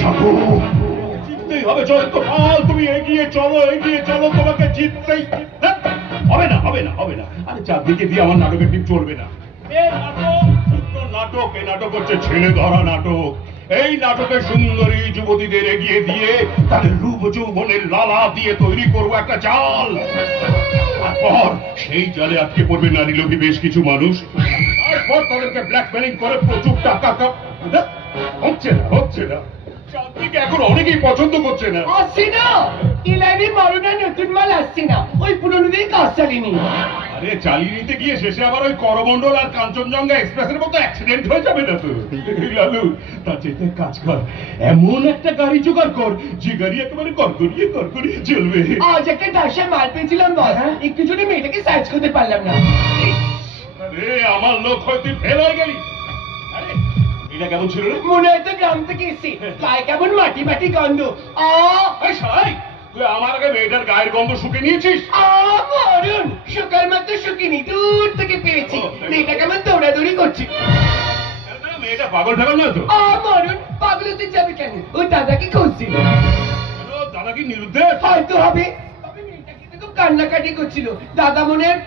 ছাপু জিততেই হবে, যত হাল তুমি এগিয়ে চলো তোমাকে জিততেই হবে না হবে না হবে না। আরে চারদিকে দিয়ে আমার নাটকের টিপ চলবে না। নাটক এই নাটক হচ্ছে ছেলে ধরা নাটক। এই নাটকে সুন্দরী যুবতীদের এগিয়ে দিয়ে তাদের রূপ যৌবনের লালা দিয়ে তৈরি করবো একটা জাল। তারপর সেই জালে আটকে পড়বে নারী লোভী বেশ কিছু মানুষ। তারপর তাদেরকে ব্ল্যাকমেলিং করে প্রচুর টাকা হচ্ছে না চারদিকে এখন অনেকেই পছন্দ করছে না। আসছে না ইলানি মারুনা নতুন মাল আসছে না, ওই পুরনো দিয়ে কাজ চালিনি। আরে চালিয়ে নিতে গিয়ে শেষে আবার ওই করমন্ডল আর কাঞ্চনজঙ্ঘা এক্সপ্রেসের মতো অ্যাক্সিডেন্ট হয়ে যাবে না তো? লালু তার চেয়ে কাজ কর, এমন একটা গাড়ি জোগাড় কর যে গাড়ি একেবারে করকরিয়ে চলবে। আজ একটা ডাসে মাল পেয়েছিলাম বস, একটু জন্য মেয়েটাকে সার্চ করতে পারলাম না। আরে আমার লোক হয়তো ফেল হয়ে গেলি। আরে এটা কেমন ছিল রে? মনে হয়তো গ্রাম থেকে এসছি, গায়ে কেমন মাটি মাটি গন্ধ। তুই আমার আগে মেয়েটার গায়ের গন্ধ শুকে নিয়েছিস? মারুন সকাল মাত্র শুকিনি, দূর থেকে পেয়েছি। মেয়েটা কেমন দৌড়াদৌড়ি করছে। মেয়েটা পাগল ঠাগল নয় তো? মারুন পাগল হতে যাবে কেন, ও দাদাকে খুঁজছিল। দাদা কি নিরুদ্দেশ? হয়তো হবে, তবে মেয়েটা কিন্তু খুব কান্নাকাটি করছিল। দাদা মনে হয়